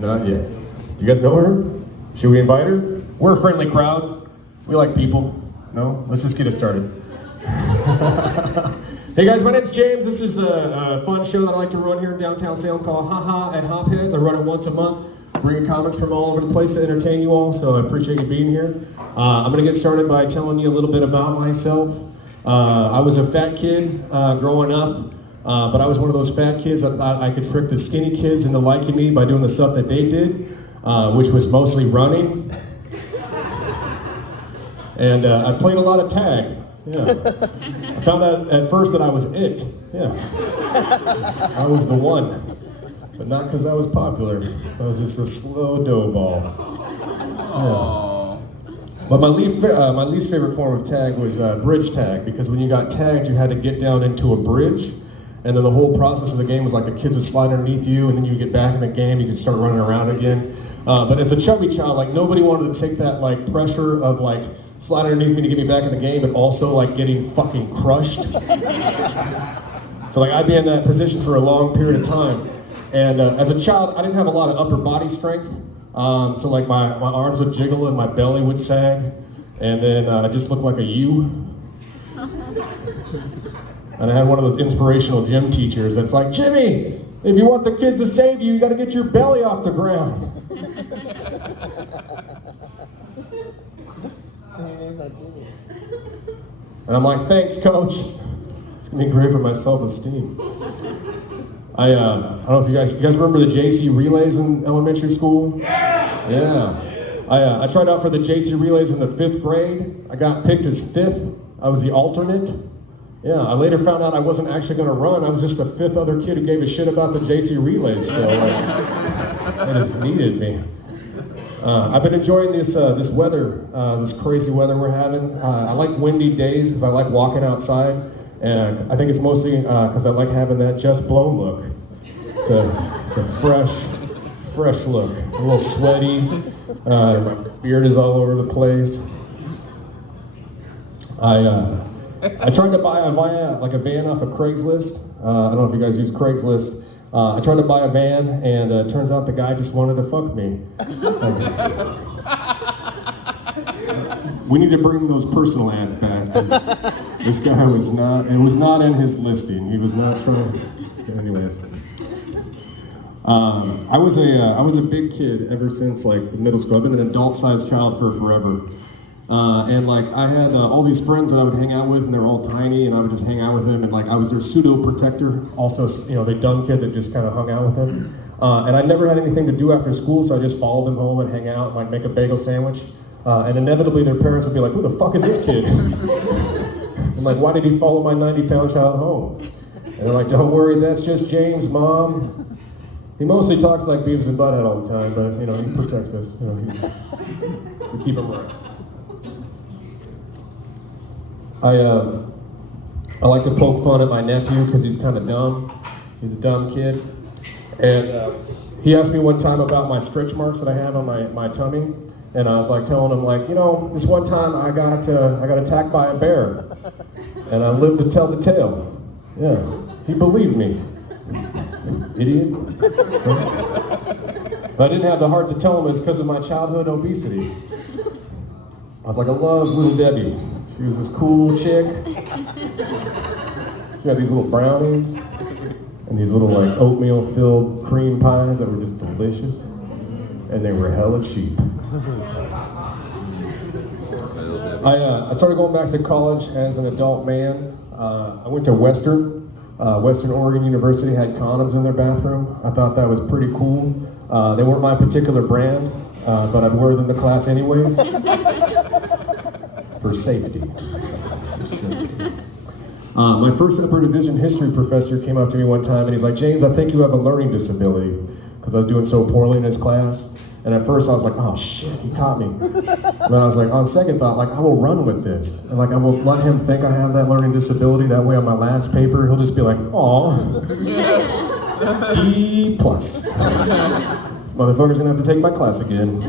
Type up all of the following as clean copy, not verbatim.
Not yet. You guys know her? Should we invite her? We're a friendly crowd. We like people. No? Let's just get it started. Hey guys, my name's James. This is a fun show that I like to run here in downtown Salem called HopHead at HopHead. I run it once a month, bringing comics from all over the place to entertain you all, so I appreciate you being here. I'm going to get started by telling you a little bit about myself. I was a fat kid growing up, but I was one of those fat kids that thought I could trick the skinny kids into liking me by doing the stuff that they did, which was mostly running. And I played a lot of tag. Yeah. I found out at first that I was it. Yeah. I was the one. But not because I was popular. I was just a slow dough ball. Yeah. But my least favorite form of tag was bridge tag, because when you got tagged, you had to get down into a bridge, and then the whole process of the game was like the kids would slide underneath you, and then you would get back in the game, you could start running around again. But as a chubby child, like nobody wanted to take that like pressure of like slide underneath me to get me back in the game, but also like getting fucking crushed. So like I'd be in that position for a long period of time. And as a child, I didn't have a lot of upper body strength. So like my arms would jiggle and my belly would sag. And then I just looked like a U. And I had one of those inspirational gym teachers that's like, Jimmy, if you want the kids to save you, you gotta get your belly off the ground. And I'm like, thanks, coach. It's gonna be great for my self-esteem. I don't know if you guys remember the JC relays in elementary school? Yeah. I tried out for the JC relays in the 5th grade. I got picked as 5th. I was the alternate. Yeah, I later found out I wasn't actually gonna run. I was just the 5th other kid who gave a shit about the JC relays still. They just needed me. I've been enjoying this weather, this crazy weather we're having. I like windy days because I like walking outside, and I think it's mostly because I like having that just blown look. It's a fresh look. A little sweaty. My beard is all over the place. I tried to buy a van off of Craigslist. I don't know if you guys use Craigslist. I tried to buy a van, and it turns out the guy just wanted to fuck me. We need to bring those personal ads back. This guy was not in his listing. He was not trying. Anyways, I was a big kid ever since like middle school. I've been an adult-sized child for forever. And like I had all these friends that I would hang out with, and they're all tiny, and I would just hang out with them, and like I was their pseudo protector. Also, you know, the dumb kid that just kind of hung out with them. And I never had anything to do after school, so I just followed them home and hang out, and like make a bagel sandwich. And inevitably, their parents would be like, "Who the fuck is this kid?" I'm like, "Why did he follow my 90-pound child home?" And they're like, "Don't worry, that's just James, Mom. He mostly talks like Beavis and Butthead all the time, but you know, he protects us. You know, we keep him around." I like to poke fun at my nephew because he's kind of dumb. He's a dumb kid. And he asked me one time about my stretch marks that I have on my tummy. And I was like telling him like, you know, this one time I got attacked by a bear. And I lived to tell the tale. Yeah, he believed me. Idiot. But I didn't have the heart to tell him it's because of my childhood obesity. I was like, I love Little Debbie. She was this cool chick. She had these little brownies and these little like oatmeal-filled cream pies that were just delicious, and they were hella cheap. I started going back to college as an adult man. I went to Western Oregon University, had condoms in their bathroom. I thought that was pretty cool. They weren't my particular brand, but I'd wear them to class anyways. For safety. My first upper division history professor came up to me one time and he's like, James, I think you have a learning disability, because I was doing so poorly in his class. And at first I was like, oh shit, he caught me. And then I was like, on second thought, like I will run with this. And like I will let him think I have that learning disability. That way on my last paper, he'll just be like, aw, D+. This motherfucker's gonna have to take my class again.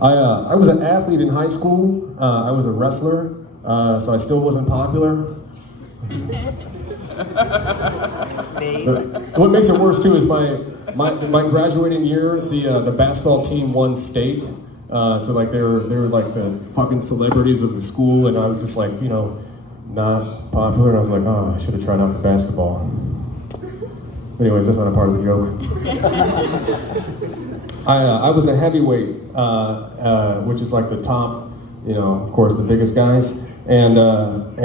I was an athlete in high school. I was a wrestler, so I still wasn't popular. What makes it worse too is my graduating year, the basketball team won state. So like they were like the fucking celebrities of the school, and I was just like, you know, not popular, and I was like, oh, I should have tried out for basketball. Anyways, that's not a part of the joke. I was a heavyweight, which is like the top, you know, of course, the biggest guys. And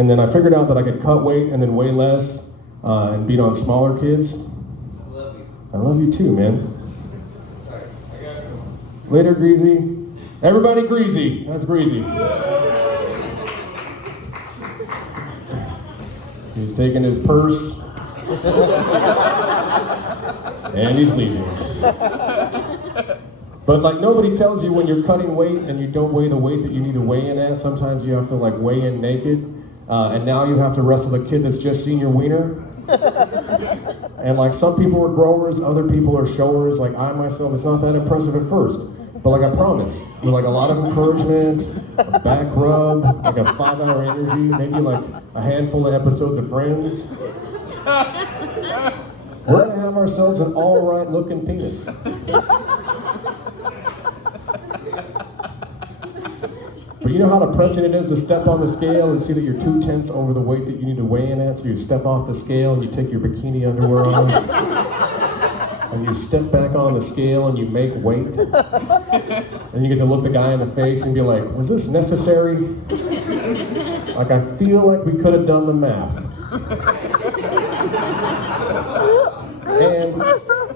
then I figured out that I could cut weight and then weigh less and beat on smaller kids. I love you. I love you too, man. Sorry, I got you. Later, Greasy. Everybody Greasy. That's Greasy. He's taking his purse. And he's leaving. But like nobody tells you when you're cutting weight and you don't weigh the weight that you need to weigh in at. Sometimes you have to like weigh in naked. And now you have to wrestle a kid that's just seen your wiener. And like some people are growers, other people are showers. Like I myself, it's not that impressive at first. But like I promise, with like a lot of encouragement, a back rub, like a 5-hour interview, maybe like a handful of episodes of Friends, we're gonna have ourselves an all right looking penis. But you know how depressing it is to step on the scale and see that you're 2/10 over the weight that you need to weigh in at, so you step off the scale and you take your bikini underwear off. And you step back on the scale and you make weight. And you get to look the guy in the face and be like, was this necessary? Like, I feel like we could have done the math. And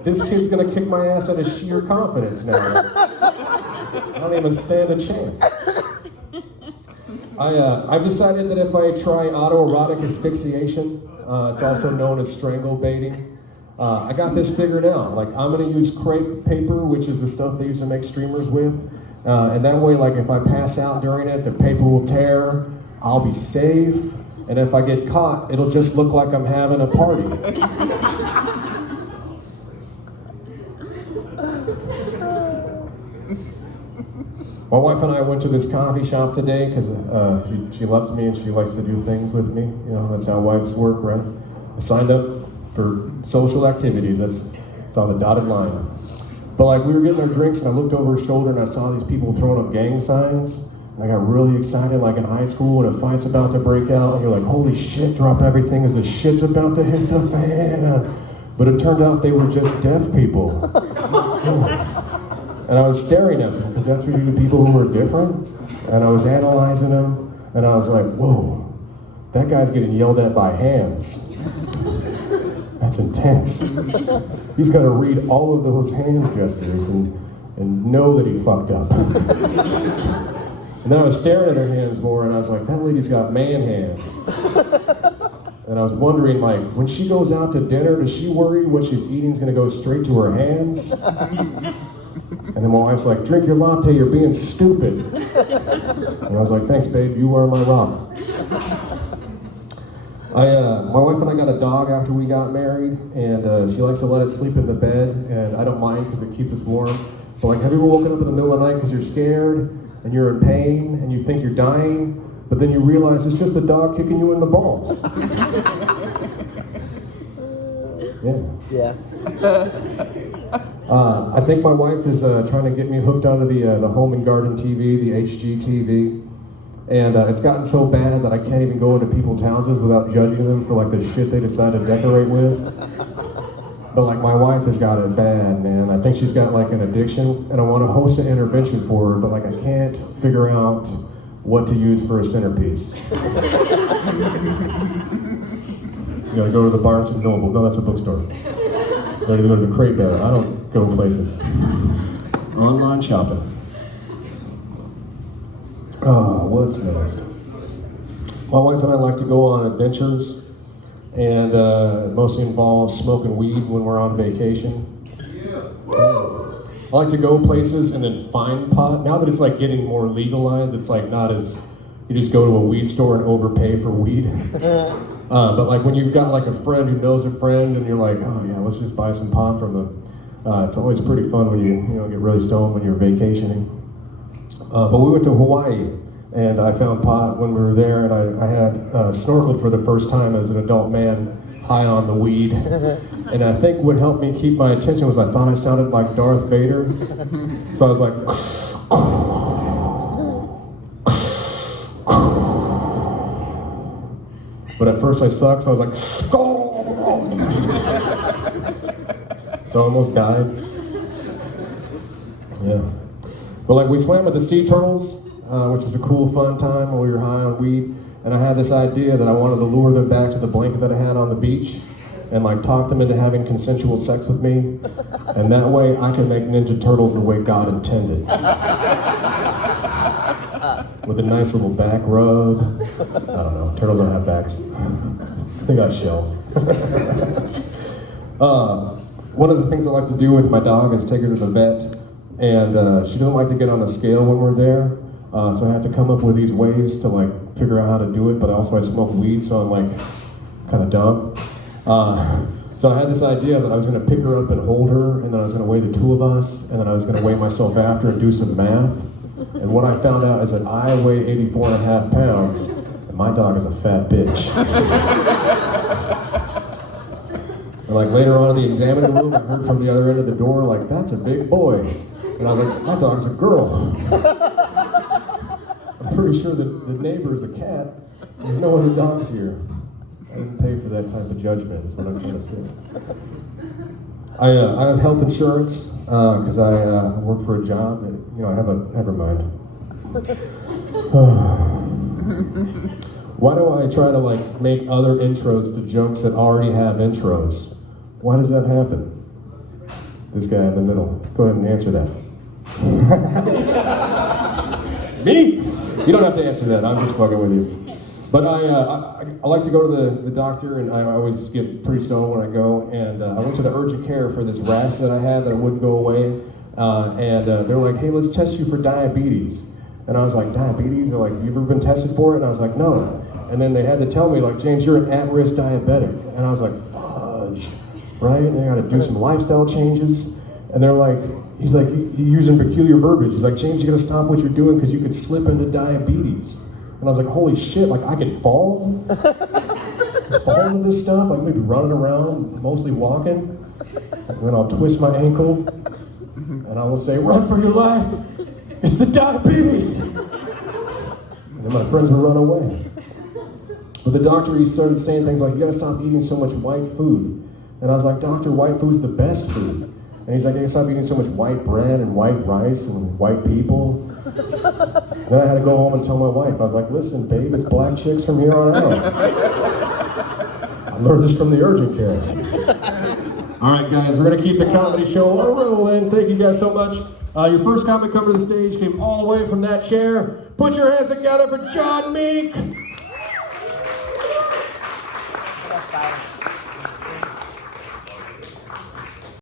this kid's gonna kick my ass out of sheer confidence now. I don't even stand a chance. I've decided that if I try autoerotic asphyxiation, it's also known as strangle baiting, I got this figured out. Like, I'm gonna use crepe paper, which is the stuff they used to make streamers with. And that way, like, if I pass out during it, the paper will tear, I'll be safe. And if I get caught, it'll just look like I'm having a party. My wife and I went to this coffee shop today because she loves me and she likes to do things with me. You know, that's how wives work, right? I signed up for social activities. It's on the dotted line. But like we were getting our drinks and I looked over her shoulder and I saw these people throwing up gang signs. And I got really excited, like in high school when a fight's about to break out and you're like, holy shit, drop everything as the shit's about to hit the fan. But it turned out they were just deaf people. And I was staring at them because that's usually people who are different. And I was analyzing them and I was like, whoa, that guy's getting yelled at by hands. That's intense. He's got to read all of those hand gestures and know that he fucked up. And then I was staring at her hands more and I was like, that lady's got man hands. And I was wondering, like, when she goes out to dinner, does she worry what she's eating is going to go straight to her hands? And then my wife's like, drink your latte, you're being stupid. And I was like, thanks, babe, you are my rock. My wife and I got a dog after we got married, and she likes to let it sleep in the bed, and I don't mind because it keeps us warm. But like, have you ever woken up in the middle of the night because you're scared, and you're in pain, and you think you're dying, but then you realize it's just the dog kicking you in the balls? Yeah. I think my wife is trying to get me hooked onto the Home and Garden TV, the HGTV. And it's gotten so bad that I can't even go into people's houses without judging them for like the shit they decide to decorate with. But like my wife has got it bad, man. I think she's got like an addiction and I want to host an intervention for her, but like I can't figure out what to use for a centerpiece. You gotta go to the Barnes & Noble. No, that's a bookstore. You gotta go to the Crate Bear. I don't go places. Online shopping. What's next? My wife and I like to go on adventures and mostly involve smoking weed when we're on vacation. I like to go places and then find pot. Now that it's like getting more legalized, it's like not as, you just go to a weed store and overpay for weed. But like when you've got like a friend who knows a friend and you're like, oh yeah, let's just buy some pot from them. It's always pretty fun when you get really stoned when you're vacationing. But we went to Hawaii and I found pot when we were there and I had snorkeled for the first time as an adult man high on the weed. And I think what helped me keep my attention was I thought I sounded like Darth Vader. So I was like, but at first I sucked, so I was like, so I almost died. Yeah. But like we swam with the sea turtles, which was a cool, fun time when we were high on weed. And I had this idea that I wanted to lure them back to the blanket that I had on the beach and like talk them into having consensual sex with me. And that way I could make Ninja Turtles the way God intended. With a nice little back rub. I don't know, turtles don't have backs. They got shells. One of the things I like to do with my dog is take her to the vet. And she doesn't like to get on the scale when we're there. So I have to come up with these ways to like figure out how to do it, but also I smoke weed, so I'm like kind of dumb. So I had this idea that I was gonna pick her up and hold her, and then I was gonna weigh the two of us, and then I was gonna weigh myself after and do some math. And what I found out is that I weigh 84.5 pounds, and my dog is a fat bitch. And like later on in the examining room, I heard from the other end of the door, like, that's a big boy. And I was like, my dog's a girl. I'm pretty sure that the neighbor is a cat. There's no other dogs here. I didn't pay for that type of judgment, is what I'm trying to say. I have health insurance because I work for a job. And, I have a, never mind. Why do I try to like make other intros to jokes that already have intros? Why does that happen? This guy in the middle. Go ahead and answer that. Me? You don't have to answer that. I'm just fucking with you. But I like to go to the doctor, and I always get pretty stoned when I go. And I went to the urgent care for this rash that I had that wouldn't go away. They're like, hey, let's test you for diabetes. And I was like, diabetes? They're like, you ever been tested for it? And I was like, no. And then they had to tell me, like, James, you're an at-risk diabetic. And I was like, fudge, right? And I got to do some lifestyle changes. And they're like, he's like, you're using peculiar verbiage. He's like, James, you got to stop what you're doing because you could slip into diabetes. And I was like, holy shit, like I could fall? Fall into this stuff? Like maybe running around, mostly walking. And then I'll twist my ankle. And I will say, run for your life. It's the diabetes. And then my friends will run away. But the doctor, he started saying things like, you gotta stop eating so much white food. And I was like, doctor, white food's the best food. And he's like, I gotta stop eating so much white bread and white rice and white people. Then I had to go home and tell my wife. I was like, listen, babe, it's black chicks from here on out. I learned this from the urgent care. All right, guys, we're going to keep the comedy show rolling. Thank you guys so much. Your first comic coming to the stage came all the way from that chair. Put your hands together for John Meek.